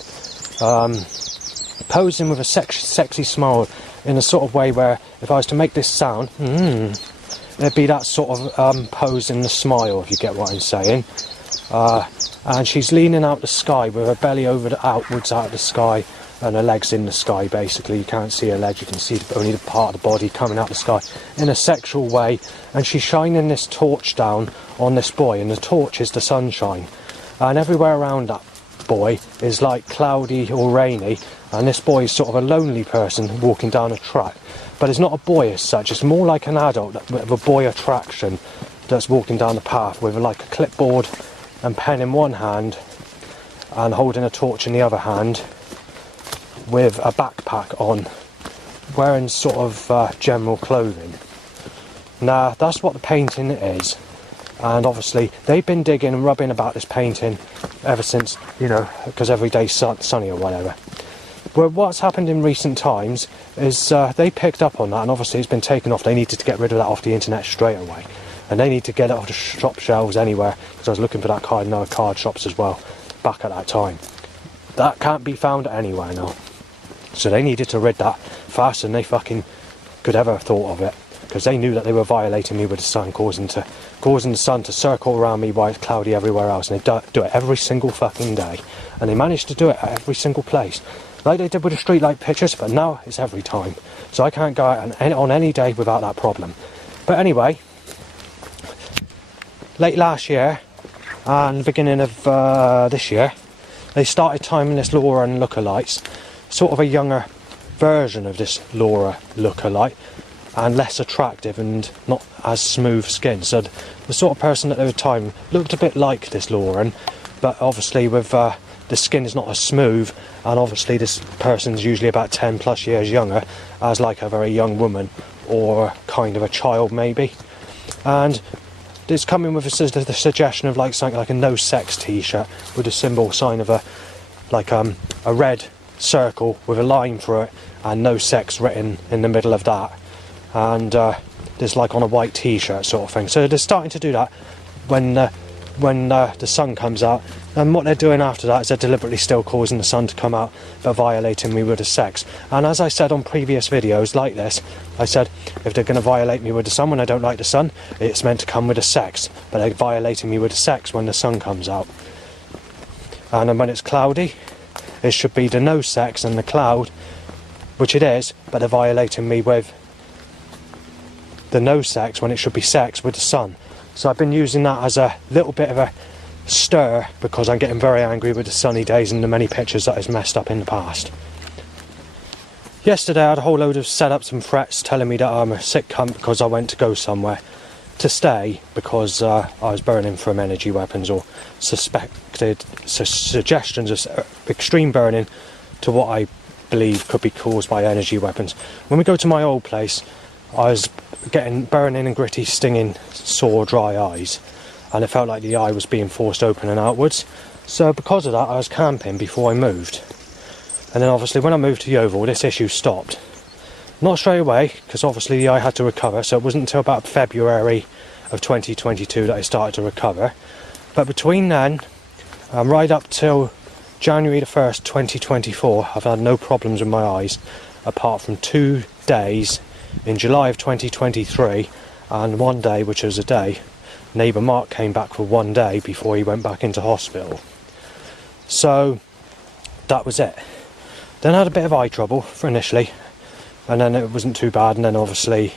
posing with a sexy smile in a sort of way where if I was to make this sound, it'd be that sort of pose in the smile, if you get what I'm saying. And she's leaning out the sky with her belly outwards out of the sky and her legs in the sky, basically. You can't see her legs, you can see only the part of the body coming out the sky in a sexual way. And she's shining this torch down on this boy, and the torch is the sunshine. And everywhere around that boy is like cloudy or rainy, and this boy is sort of a lonely person walking down a track. But it's not a boy as such, it's more like an adult with a boy attraction that's walking down the path with like a clipboard and pen in one hand and holding a torch in the other hand with a backpack on, wearing sort of general clothing. Now that's what the painting is, and obviously they've been digging and rubbing about this painting ever since, you know, because every day's sunny or whatever. Well, what's happened in recent times is they picked up on that, and obviously it's been taken off. They needed to get rid of that off the internet straight away, and they need to get it off the shop shelves anywhere, because I was looking for that card in other card shops as well back at that time. That can't be found anywhere now, so they needed to rid that faster than they fucking could ever have thought of it, because they knew that they were violating me with the sun, causing the sun to circle around me while it's cloudy everywhere else, and they do it every single fucking day, and they managed to do it at every single place, like they did with the streetlight pictures. But now it's every time, so I can't go out on any day without that problem. But anyway, late last year and the beginning of this year, they started timing this Lauren lookalikes, sort of a younger version of this Laura lookalike, and less attractive and not as smooth skin. So the sort of person that they were timing looked a bit like this Lauren, but obviously with the skin is not as smooth, and obviously this person's usually about 10 plus years younger, as like a very young woman or kind of a child maybe. And it's coming with the suggestion of like something like a no sex t-shirt with a symbol sign of a red circle with a line through it and no sex written in the middle of that, and there's like on a white t-shirt sort of thing. So they're starting to do that when the sun comes out, and what they're doing after that is they're deliberately still causing the sun to come out but violating me with the sex. And as I said on previous videos like this, I said if they're going to violate me with the sun when I don't like the sun, it's meant to come with the sex, but they're violating me with the sex when the sun comes out. And then when it's cloudy, it should be the no sex and the cloud, which it is, but they're violating me with the no sex when it should be sex with the sun. So I've been using that as a little bit of a stir, because I'm getting very angry with the sunny days and the many pictures that has messed up in the past. Yesterday I had a whole load of setups and threats telling me that I'm a sick cunt because I went to go somewhere to stay because I was burning from energy weapons, or suspected suggestions of extreme burning to what I believe could be caused by energy weapons. When we go to my old place, I was getting burning and gritty, stinging, sore, dry eyes, and it felt like the eye was being forced open and outwards. So because of that, I was camping before I moved, and then obviously when I moved to Yeovil, this issue stopped. Not straight away, because obviously the eye had to recover, so it wasn't until about February of 2022 that I started to recover. But between then, right up till January the 1st, 2024, I've had no problems with my eyes, apart from 2 days in July of 2023, and one day, which was a day, neighbour Mark came back for 1 day before he went back into hospital. So that was it. Then I had a bit of eye trouble for initially, and then it wasn't too bad, and then obviously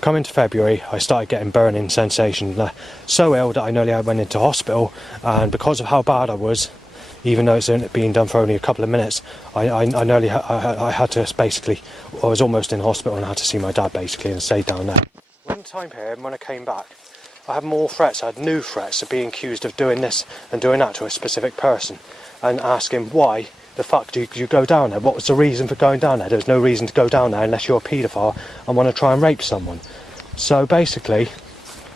coming to February I started getting burning sensations, so ill that I nearly went into hospital. And because of how bad I was, even though it's being done for only a couple of minutes, I had to basically, I was almost in hospital and I had to see my dad basically and stay down there. One time here, when I came back, I had more threats. I had new threats of being accused of doing this and doing that to a specific person, and asking why the fuck do you go down there? What was the reason for going down there? There's no reason to go down there unless you're a paedophile and want to try and rape someone. So basically,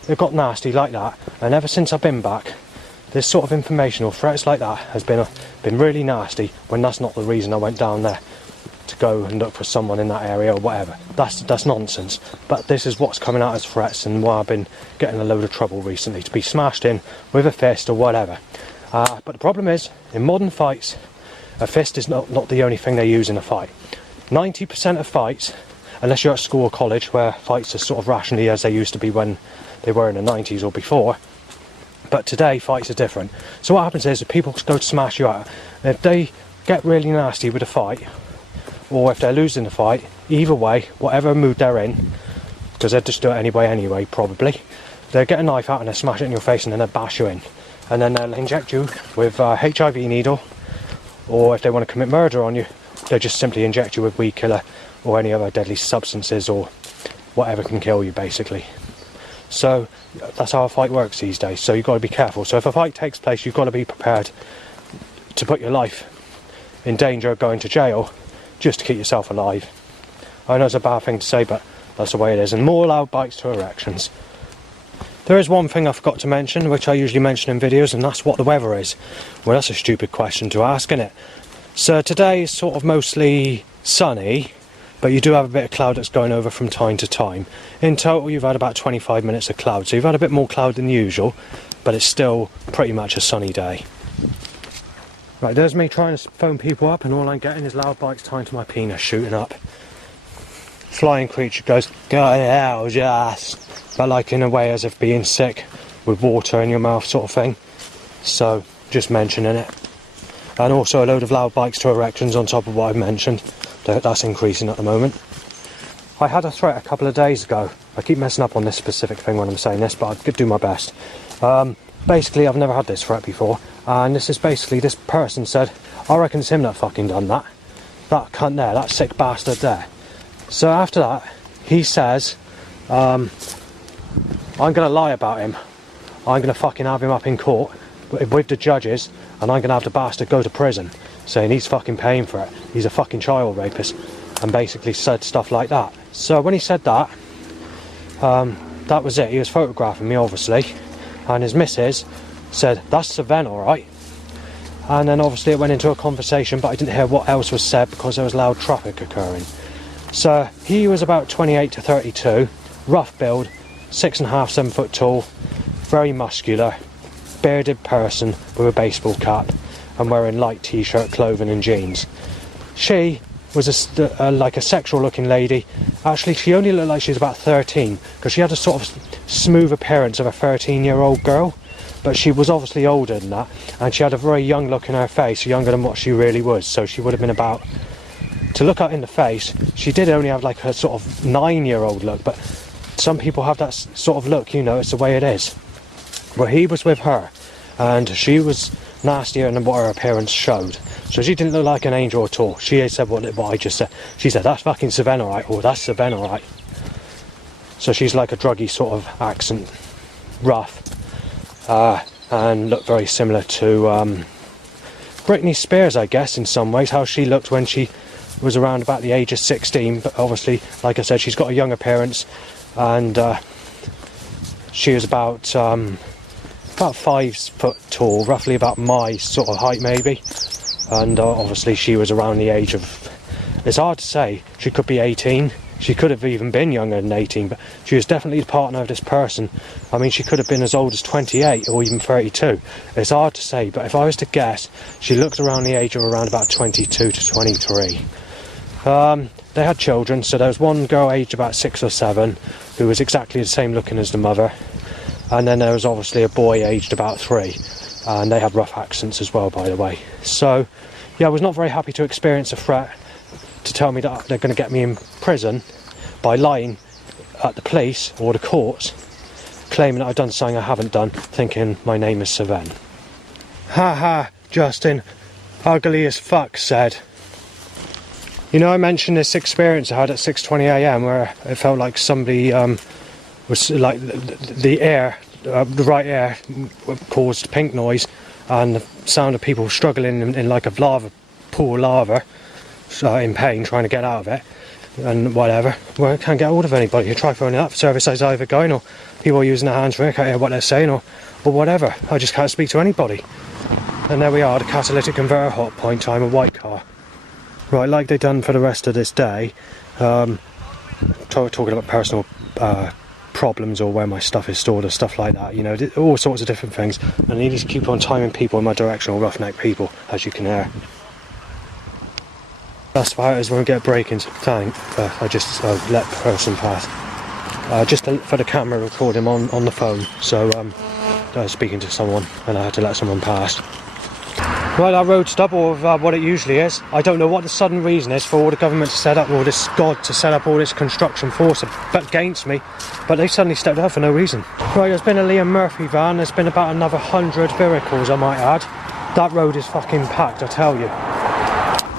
it got nasty like that, and ever since I've been back, this sort of information or threats like that has been really nasty, when that's not the reason I went down there, to go and look for someone in that area or whatever. That's nonsense. But this is what's coming out as threats, and why I've been getting a load of trouble recently, to be smashed in with a fist or whatever. But the problem is, in modern fights, a fist is not the only thing they use in a fight. 90% of fights, unless you're at school or college where fights are sort of rationally as they used to be when they were in the 90s or before, but today fights are different. So what happens is, if people go to smash you out, if they get really nasty with a fight, or if they're losing the fight, either way, whatever mood they're in, because they'll just do it anyway probably, they'll get a knife out and they'll smash it in your face, and then they'll bash you in, and then they'll inject you with a HIV needle, or if they want to commit murder on you, they'll just simply inject you with weed killer or any other deadly substances or whatever can kill you, basically. So that's how a fight works these days, so you've got to be careful. So if a fight takes place, you've got to be prepared to put your life in danger of going to jail just to keep yourself alive. I know it's a bad thing to say, but that's the way it is. And more loud bites to erections. There is one thing I forgot to mention, which I usually mention in videos, and that's what the weather is. Well, that's a stupid question to ask, isn't it? So today is sort of mostly sunny, but you do have a bit of cloud that's going over from time to time. In total, you've had about 25 minutes of cloud, so you've had a bit more cloud than usual, but it's still pretty much a sunny day. Right, there's me trying to phone people up, and all I'm getting is loud bites tied to my penis shooting up. Flying creature goes, "Go hell, just," but like in a way as if being sick with water in your mouth sort of thing. So just mentioning it. And also a load of loud bites to erections on top of what I've mentioned. That's increasing at the moment. I had a threat a couple of days ago. I keep messing up on this specific thing when I'm saying this, but I could do my best. Basically, I've never had this threat before, and this is basically, this person said, "I reckon it's him that fucking done that. That cunt there, that sick bastard there." So after that, he says, I'm going to lie about him. I'm going to fucking have him up in court with the judges, and I'm going to have the bastard go to prison, saying he's fucking paying for it. He's a fucking child rapist, and basically said stuff like that. So when he said that, that was it. He was photographing me, obviously, and his missus said, "That's Sir Ven, alright." And then obviously it went into a conversation, but I didn't hear what else was said because there was loud traffic occurring. So he was about 28 to 32, rough build, 6.5, 7 foot tall, very muscular, bearded person with a baseball cap and wearing light t-shirt, clothing and jeans. She was like a sexual looking lady. Actually, she only looked like she was about 13 because she had a sort of smooth appearance of a 13-year-old girl, but she was obviously older than that, and she had a very young look in her face, younger than what she really was. So she would have been about, to look at in the face, she did only have like a sort of 9-year-old look, but some people have that sort of look, you know, it's the way it is. Well, he was with her, and she was nastier than what her appearance showed. So she didn't look like an angel at all. She said what I just said. She said, "That's fucking Sir Ven, alright," or "That's Sir Ven, alright." So she's like a druggy sort of accent, rough, and looked very similar to Britney Spears, I guess, in some ways, how she looked when she was around about the age of 16, but obviously, like I said, she's got a young appearance, and she was about 5 foot tall, roughly about my sort of height maybe, and obviously she was around the age of, it's hard to say, she could be 18, she could have even been younger than 18, but she was definitely the partner of this person. I mean, she could have been as old as 28 or even 32. It's hard to say, but if I was to guess, she looked around the age of around about 22 to 23. They had children, so there was one girl aged about 6 or 7 who was exactly the same looking as the mother, and then there was obviously a boy aged about 3, and they had rough accents as well, by the way. So yeah, I was not very happy to experience a threat to tell me that they're going to get me in prison by lying at the police or the courts, claiming that I've done something I haven't done, thinking my name is Sir Ven. Haha, Justin, ugly as fuck said. You know, I mentioned this experience I had at 6:20 AM where it felt like somebody was like the air, the right air caused pink noise, and the sound of people struggling in like a lava pool of lava, in pain, trying to get out of it, and whatever. Well, I can't get hold of anybody. You try phoning up, service is either going, or people are using their hands for it, can't hear what they're saying, or whatever. I just can't speak to anybody. And there we are, the catalytic converter hot point time, a white car. Right, like they've done for the rest of this day, talking about personal problems or where my stuff is stored or stuff like that, you know, all sorts of different things. And I need to keep on timing people in my direction, or roughneck people, as you can hear. That's why it is when we get break-ins. Thank, I just let the person pass. Just for the camera recording on the phone, so I was speaking to someone and I had to let someone pass. Right, that road stop, or what it usually is. I don't know what the sudden reason is for all the government to set up, or this God to set up all this construction force against me, but they suddenly stepped out for no reason. Right, there's been a Liam Murphy van, there's been about another 100 vehicles, I might add. That road is fucking packed, I tell you.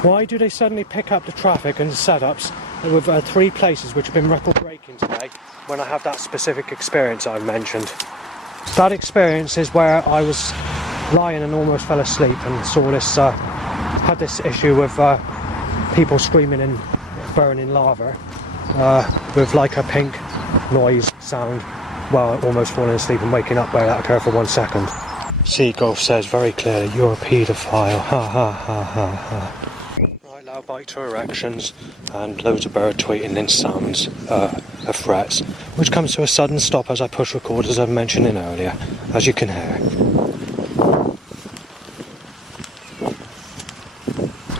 Why do they suddenly pick up the traffic and setups with 3 places which have been record-breaking today, when I have that specific experience I've mentioned? That experience is where I was lying and almost fell asleep and saw this, had this issue with people screaming and burning lava with like a pink noise sound while almost falling asleep and waking up where that occurred for 1 second. Seagulf says very clearly, "You're a paedophile, ha ha ha ha ha." Right, loud bike to erections and loads of bird tweeting in sounds of threats, which comes to a sudden stop as I push record, as I mentioned earlier, as you can hear.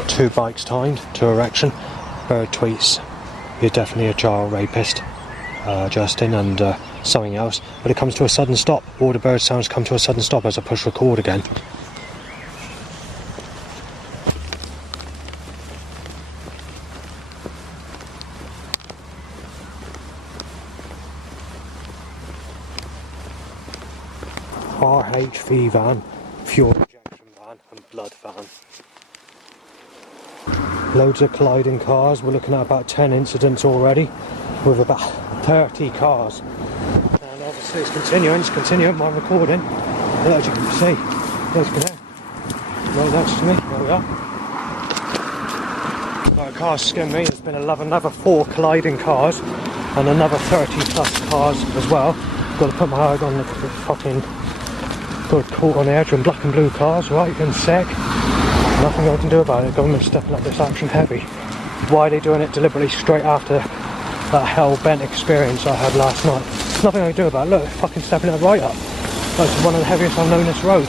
2 bikes timed to erection. Bird tweets, "You're definitely a child rapist, Justin," and something else. But it comes to a sudden stop. All the bird sounds come to a sudden stop as I push record again. RHV van, fuel injection van and blood van. Loads of colliding cars. We're looking at about 10 incidents already with about 30 cars. And obviously it's continuing my recording. As you can see, as you can hear. Right next to me, there we are. Right, a car skimmed me. There's been another 4 colliding cars and another 30 plus cars as well. Got to put my eye on the fucking... got caught on the edge on black and blue cars, right, and sick. Nothing I can do about it. Government's stepping up this action heavy. Why are they doing it deliberately straight after that hell-bent experience I had last night? There's nothing I can do about it. Look, they're fucking stepping it right up. Like, it's one of the heaviest I've known this road.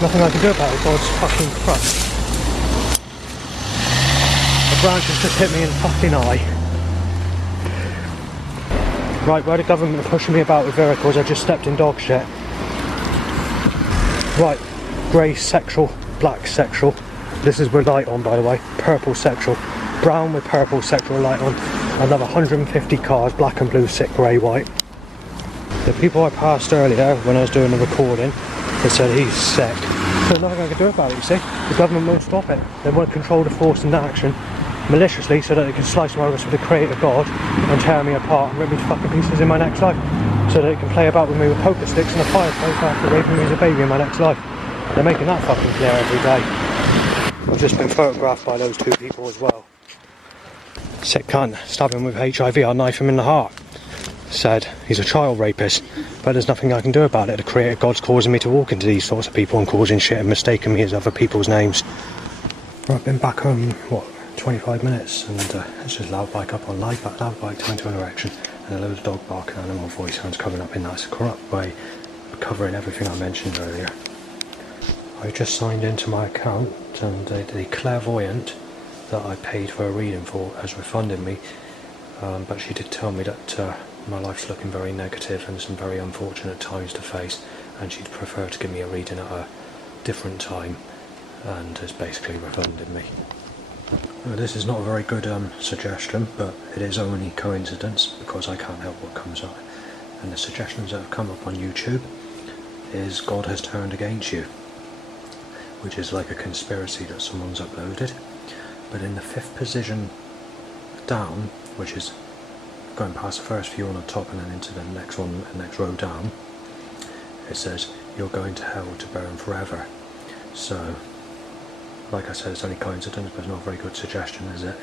Nothing I can do about it. God's fucking crutch. The branch has just hit me in the fucking eye. Right, where the government are pushing me about with vehicles, I just stepped in dog shit. Right, grey sexual, black sexual. This is with light on, by the way. Purple sexual. Brown with purple sexual light on. Another 150 cars, black and blue, sick, grey, white. The people I passed earlier when I was doing the recording, they said he's sick. There's nothing I can do about it, you see. The government won't stop it. They want to control the force and action maliciously so that they can slice my wrist with the creator God and tear me apart and rip me to fucking pieces in my next life. So that they can play about with me with poker sticks and a fireplace after raping me as a baby in my next life. They're making that fucking clear every day. I've just been photographed by those 2 people as well. Sick cunt, stab him with HIV, I'll knife him in the heart. Said he's a child rapist, but there's nothing I can do about it. The creator God's causing me to walk into these sorts of people and causing shit and mistaking me as other people's names. Right, I've been back home, what, 25 minutes, and it's just loud bike up on loud bike time to an erection, and a load of dog barking, animal voice sounds coming up in that corrupt way, covering everything I mentioned earlier. I just signed into my account, and the clairvoyant that I paid for a reading for has refunded me, but she did tell me that my life's looking very negative and some very unfortunate times to face, and she'd prefer to give me a reading at a different time, and has basically refunded me. This is not a very good suggestion, but it is only coincidence because I can't help what comes up. And the suggestions that have come up on YouTube is God has turned against you, which is like a conspiracy that someone's uploaded. But in the 5th position down, which is going past the first few on the top and then into the next one, the next row down, it says you're going to hell to burn forever. So Like I said, it's only coincidence, but it's not a very good suggestion, is it?